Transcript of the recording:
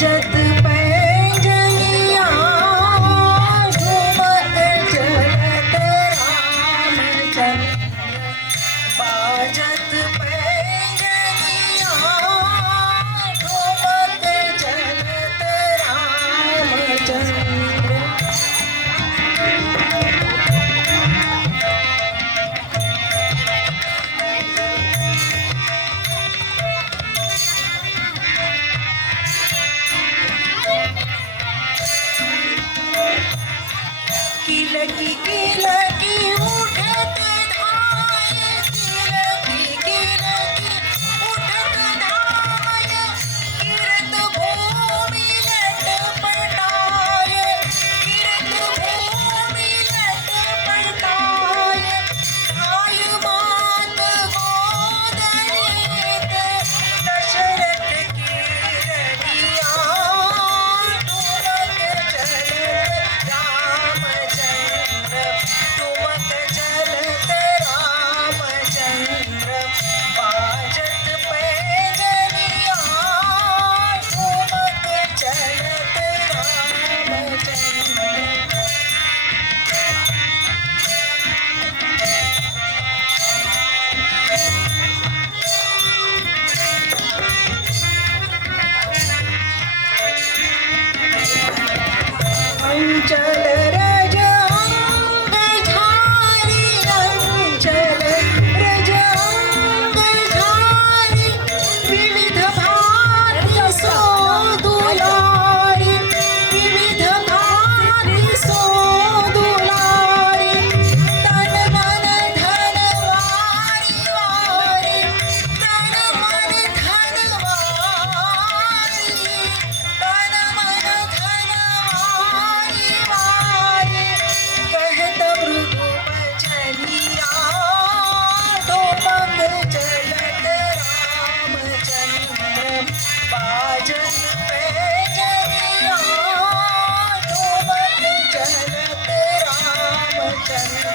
बाजत पैंजनिया झूमत चलत रामचंद्र बाजत पैंजनिया झूमत चलत रामचंद्र किलकी किलकी उठत धाय किलकी किलकी उठत धाय किरत भूमि लटपटाय किरत भूमि लटपटाय आय मात गोदरीत दशरथ की रडिया ठुमक चलत रामचंद्र बाजत पैंजनिया ठुमक चलत रामचंद्र अंचल रज अंग धारी अंचल रज अंग धारी विविध भांति सो दुलारी विविध भांति सो दुलारी तन मन धन वारी वारी तन मन धन वारी तन मन धन वारी वारी कहत भृगु बचनिया ठुमक चलत रामचंद्र बाजत पैंजनिया ठुमक चलत रामचंद्र